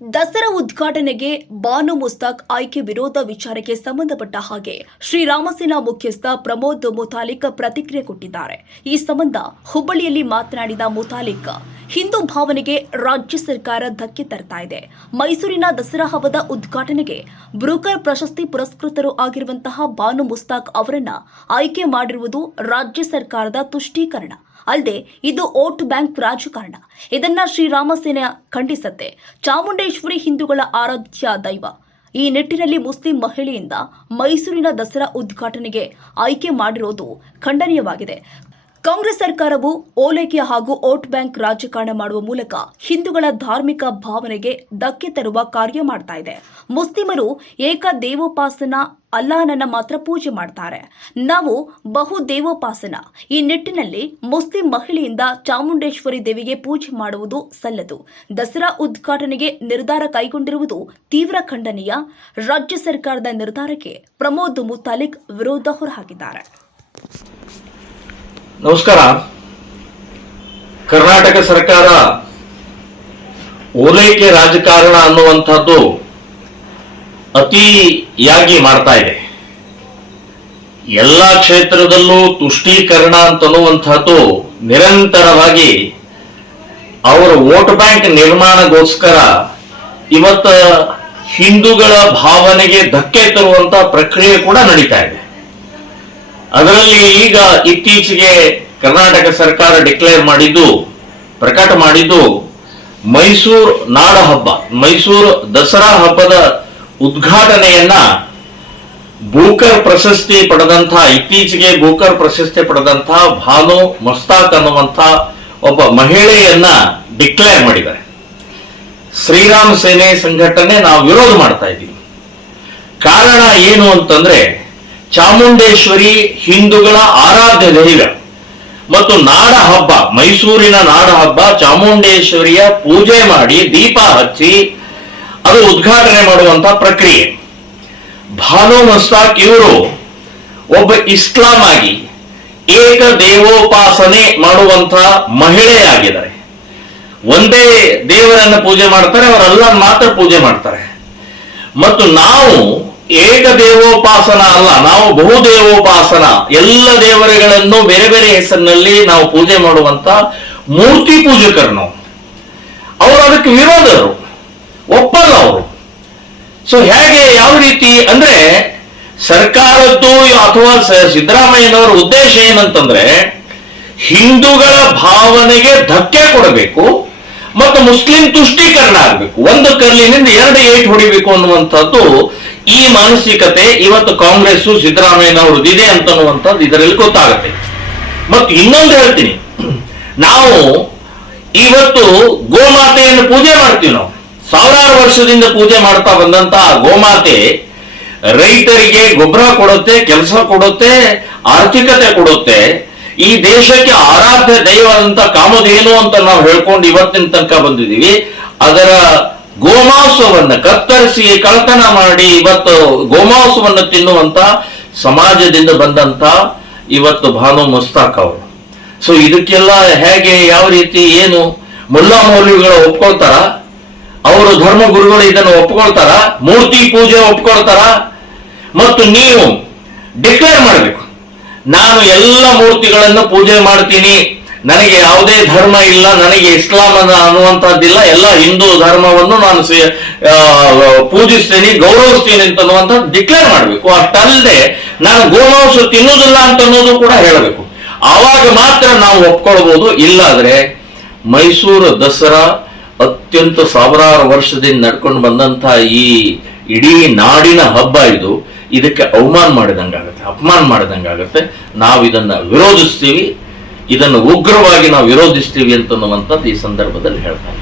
ದಸರಾ ಉದ್ಘಾಟನೆಗೆ ಬಾನು ಮುಸ್ತಾಕ್ ಆಯ್ಕೆ ವಿರೋಧ ವಿಚಾರಕ್ಕೆ ಸಂಬಂಧಪಟ್ಟ ಹಾಗೆ ಶ್ರೀರಾಮಸೇನಾ ಮುಖ್ಯಸ್ಥ ಪ್ರಮೋದ್ ಮುತಾಲಿಕ್ ಪ್ರತಿಕ್ರಿಯೆ ಕೊಟ್ಟಿದ್ದಾರೆ. ಈ ಸಂಬಂಧ ಹುಬ್ಬಳ್ಳಿಯಲ್ಲಿ ಮಾತನಾಡಿದ ಮುತಾಲಿಕ್, ಹಿಂದೂ ಭಾವನೆಗೆ ರಾಜ್ಯ ಸರ್ಕಾರ ಧಕ್ಕೆ ತರ್ತಾ ಇದೆ. ಮೈಸೂರಿನ ದಸರಾ ಹಬ್ಬದ ಉದ್ಘಾಟನೆಗೆ ಬ್ರೂಕರ್ ಪ್ರಶಸ್ತಿ ಪುರಸ್ಕೃತರು ಆಗಿರುವಂತಹ ಬಾನು ಮುಸ್ತಾಕ್ ಅವರನ್ನ ಆಯ್ಕೆ ಮಾಡಿರುವುದು ರಾಜ್ಯ ಸರ್ಕಾರದ ತುಷ್ಟೀಕರಣ ಅಲ್ಲದೆ ಇದು ವೋಟ್ ಬ್ಯಾಂಕ್ ರಾಜಕಾರಣ. ಇದನ್ನ ಶ್ರೀರಾಮಸೇನೆ ಖಂಡಿಸುತ್ತೆ. ಚಾಮುಂಡೇಶ್ವರಿ ಹಿಂದೂಗಳ ಆರಾಧ್ಯ ದೈವ. ಈ ನಿಟ್ಟಿನಲ್ಲಿ ಮುಸ್ಲಿಂ ಮಹಿಳೆಯಿಂದ ಮೈಸೂರಿನ ದಸರಾ ಉದ್ಘಾಟನೆಗೆ ಆಯ್ಕೆ ಮಾಡಿರೋದು ಖಂಡನೀಯವಾಗಿದೆ. ಕಾಂಗ್ರೆಸ್ ಸರ್ಕಾರವು ಓಲೈಕೆ ಹಾಗೂ ವೋಟ್ ಬ್ಯಾಂಕ್ ರಾಜಕಾರಣ ಮಾಡುವ ಮೂಲಕ ಹಿಂದೂಗಳ ಧಾರ್ಮಿಕ ಭಾವನೆಗೆ ಧಕ್ಕೆ ತರುವ ಕಾರ್ಯ ಮಾಡ್ತಾ ಇದೆ. ಮುಸ್ಲಿಮರು ಏಕ ದೇವೋಪಾಸನ ಅಲ್ಲಾಹನನ್ನ ಮಾತ್ರ ಪೂಜೆ ಮಾಡ್ತಾರೆ. ನಾವು ಬಹು ದೇವೋಪಾಸನ. ಈ ನಿಟ್ಟಿನಲ್ಲಿ ಮುಸ್ಲಿಂ ಮಹಿಳೆಯಿಂದ ಚಾಮುಂಡೇಶ್ವರಿ ದೇವಿಗೆ ಪೂಜೆ ಮಾಡುವುದು ಸಲ್ಲದು. ದಸರಾ ಉದ್ಘಾಟನೆಗೆ ನಿರ್ಧಾರ ಕೈಗೊಂಡಿರುವುದು ತೀವ್ರ ಖಂಡನೀಯ. ರಾಜ್ಯ ಸರ್ಕಾರದ ನಿರ್ಧಾರಕ್ಕೆ ಪ್ರಮೋದ್ ಮುತಾಲಿಕ್ ವಿರೋಧ ಹೊರಹಾಕಿದ್ದಾರೆ. ನಮಸ್ಕಾರ. ಕರ್ನಾಟಕ ಸರ್ಕಾರ ಓಲೈಕೆ ರಾಜಕಾರಣ ಅನ್ನುವಂಥದ್ದು ಅತಿಯಾಗಿ ಮಾಡ್ತಾ ಇದೆ. ಎಲ್ಲ ಕ್ಷೇತ್ರದಲ್ಲೂ ತುಷ್ಟೀಕರಣ ಅಂತನ್ನುವಂಥದ್ದು ನಿರಂತರವಾಗಿ ಅವರ ವೋಟ್ ಬ್ಯಾಂಕ್ ನಿರ್ಮಾಣಗೋಸ್ಕರ ಇವತ್ತು ಹಿಂದೂಗಳ ಭಾವನೆಗೆ ಧಕ್ಕೆ ತರುವಂತ ಪ್ರಕ್ರಿಯೆ ಕೂಡ ನಡೀತಾ ಇದೆ. ಅದರಲ್ಲಿ ಈಗ ಇತ್ತೀಚೆಗೆ ಕರ್ನಾಟಕ ಸರ್ಕಾರ ಪ್ರಕಟ ಮಾಡಿದ್ದು ಮೈಸೂರು ನಾಡ ಹಬ್ಬ, ಮೈಸೂರು ದಸರಾ ಹಬ್ಬದ ಉದ್ಘಾಟನೆಯನ್ನ ಇತ್ತೀಚೆಗೆ ಬೂಕರ್ ಪ್ರಶಸ್ತಿ ಪಡೆದಂತ ಬಾನು ಮುಸ್ತಾಕ್ ಅನ್ನುವಂಥ ಒಬ್ಬ ಮಹಿಳೆಯನ್ನ ಡಿಕ್ಲೇರ್ ಮಾಡಿದ್ದಾರೆ. ಶ್ರೀರಾಮ ಸೇನೆ ಸಂಘಟನೆ ನಾವು ವಿರೋಧ ಮಾಡ್ತಾ ಇದ್ದೀವಿ. ಕಾರಣ ಏನು ಅಂತಂದ್ರೆ, ಚಾಮುಂಡೇಶ್ವರಿ ಹಿಂದೂಗಳ ಆರಾಧ್ಯ ದೈವ ಮತ್ತು ನಾಡ ಹಬ್ಬ, ಮೈಸೂರಿನ ನಾಡ ಹಬ್ಬ, ಚಾಮುಂಡೇಶ್ವರಿಯ ಪೂಜೆ ಮಾಡಿ ದೀಪ ಹಚ್ಚಿ ಅದು ಉದ್ಘಾಟನೆ ಮಾಡುವಂತ ಪ್ರಕ್ರಿಯೆ. ಬಾನು ಮುಸ್ತಾಕ್ ಇವರು ಒಬ್ಬ ಇಸ್ಲಾಂ ಆಗಿ ಏಕ ದೇವೋಪಾಸನೆ ಮಾಡುವಂತ ಮಹಿಳೆಯಾಗಿದ್ದಾರೆ. ಒಂದೇ ದೇವರನ್ನ ಪೂಜೆ ಮಾಡ್ತಾರೆ, ಅವರು ಅಲ್ಲಾಹ್ ಮಾತ್ರ ಪೂಜೆ ಮಾಡ್ತಾರೆ. ಮತ್ತು ನಾವು ಏಕ ದೇವೋಪಾಸನ ಅಲ್ಲ, ನಾವು ಬಹುದೇವೋಪಾಸನ, ಎಲ್ಲ ದೇವರುಗಳನ್ನು ಬೇರೆ ಬೇರೆ ಹೆಸರಿನಲ್ಲಿ ನಾವು ಪೂಜೆ ಮಾಡುವಂತ ಮೂರ್ತಿ ಪೂಜಕರು ನಾವು. ಅವರು ಅದಕ್ಕೆ ವಿರೋಧರು, ಒಪ್ಪಲ್ಲ ಅವರು. ಸೊ ಹೇಗೆ, ಯಾವ ರೀತಿ ಅಂದ್ರೆ, ಸರ್ಕಾರದ್ದು ಅಥವಾ ಸಿದ್ದರಾಮಯ್ಯನವರ ಉದ್ದೇಶ ಏನಂತಂದ್ರೆ ಹಿಂದೂಗಳ ಭಾವನೆಗೆ ಧಕ್ಕೆ ಕೊಡಬೇಕು ಮತ್ತು ಮುಸ್ಲಿಂ ತುಷ್ಟೀಕರಣ ಆಗಬೇಕು, ಒಂದು ಕಲ್ಲಿನಿಂದ ಎರಡು ಏಟು ಹೊಡಿಬೇಕು ಅನ್ನುವಂಥದ್ದು ಈ ಮಾನಸಿಕತೆ ಇವತ್ತು ಕಾಂಗ್ರೆಸ್ ಸಿದ್ದರಾಮಯ್ಯನವ್ರದ್ದು ಇದೆ ಅಂತನ್ನುವಂಥದ್ದು ಇದರಲ್ಲಿ ಗೊತ್ತಾಗುತ್ತೆ. ಮತ್ತು ಇನ್ನೊಂದು ಹೇಳ್ತೀನಿ, ನಾವು ಇವತ್ತು ಗೋಮಾತೆಯನ್ನು ಪೂಜೆ ಮಾಡ್ತೀವಿ. ನಾವು ಸಾವಿರಾರು ವರ್ಷದಿಂದ ಪೂಜೆ ಮಾಡ್ತಾ ಬಂದಂತ ಗೋಮಾತೆ ರೈತರಿಗೆ ಗೊಬ್ಬರ ಕೊಡುತ್ತೆ, ಕೆಲಸ ಕೊಡುತ್ತೆ, ಆರ್ಥಿಕತೆ ಕೊಡುತ್ತೆ. ಈ ದೇಶಕ್ಕೆ ಆರಾಧ್ಯ ದೈವದಂತ ಕಾಮಧೇನು ಅಂತ ನಾವು ಹೇಳ್ಕೊಂಡು ಇವತ್ತಿನ ತನಕ ಬಂದಿದ್ದೀವಿ. ಅದರ ಗೋಮಾಂಸವನ್ನ ಕತ್ತರಿಸಿ ಕಳ್ತನ ಮಾಡಿ ಇವತ್ತು ಗೋಮಾಂಸವನ್ನು ತಿನ್ನುವಂತ ಸಮಾಜದಿಂದ ಬಂದಂತ ಇವತ್ತು ಬಾನು ಮುಸ್ತಾಕ್ ಅವರು. ಸೊ ಇದಕ್ಕೆಲ್ಲ ಹೇಗೆ, ಯಾವ ರೀತಿ, ಏನು ಮುಲ್ಲಾ ಮೌಲ್ವಿಗಳು ಒಪ್ಕೊಳ್ತಾರ? ಅವರು ಧರ್ಮ ಗುರುಗಳು ಇದನ್ನು ಒಪ್ಕೊಳ್ತಾರ? ಮೂರ್ತಿ ಪೂಜೆ ಒಪ್ಕೊಳ್ತಾರ? ಮತ್ತು ನೀವು ಡಿಕ್ಲೇರ್ ಮಾಡಬೇಕು, ನಾನು ಎಲ್ಲ ಮೂರ್ತಿಗಳನ್ನು ಪೂಜೆ ಮಾಡ್ತೀನಿ, ನನಗೆ ಯಾವುದೇ ಧರ್ಮ ಇಲ್ಲ, ನನಗೆ ಇಸ್ಲಾಂ ಅನ್ನುವಂಥದ್ದಿಲ್ಲ, ಎಲ್ಲ ಹಿಂದೂ ಧರ್ಮವನ್ನು ನಾನು ಪೂಜಿಸ್ತೀನಿ, ಗೌರವಿಸ್ತೀನಿ ಅಂತನ್ನುವಂಥದ್ದು ಡಿಕ್ಲೇರ್ ಮಾಡಬೇಕು. ಅಷ್ಟಲ್ಲದೆ ನಾನು ಗೋಮಾಂಸ ತಿನ್ನುವುದಿಲ್ಲ ಅಂತ ಅನ್ನೋದು ಕೂಡ ಹೇಳಬೇಕು. ಆವಾಗ ಮಾತ್ರ ನಾವು ಒಪ್ಕೊಳ್ಬಹುದು. ಇಲ್ಲಾದ್ರೆ ಮೈಸೂರು ದಸರಾ ಅತ್ಯಂತ ಸಾವಿರಾರು ವರ್ಷದಿಂದ ನಡ್ಕೊಂಡು ಬಂದಂತ ಈ ಇಡೀ ನಾಡಿನ ಹಬ್ಬ ಇದು. ಇದಕ್ಕೆ ಅವಮಾನ ಮಾಡಿದಂಗಾಗತ್ತೆ, ಅಪಮಾನ ಮಾಡಿದಂಗಾಗತ್ತೆ. ನಾವು ಇದನ್ನ ವಿರೋಧಿಸ್ತೀವಿ, ಇದನ್ನು ಉಗ್ರವಾಗಿ ನಾವು ವಿರೋಧಿಸ್ತೀವಿ ಅಂತನ್ನುವಂಥದ್ದು ಈ ಸಂದರ್ಭದಲ್ಲಿ ಹೇಳ್ತಾರೆ.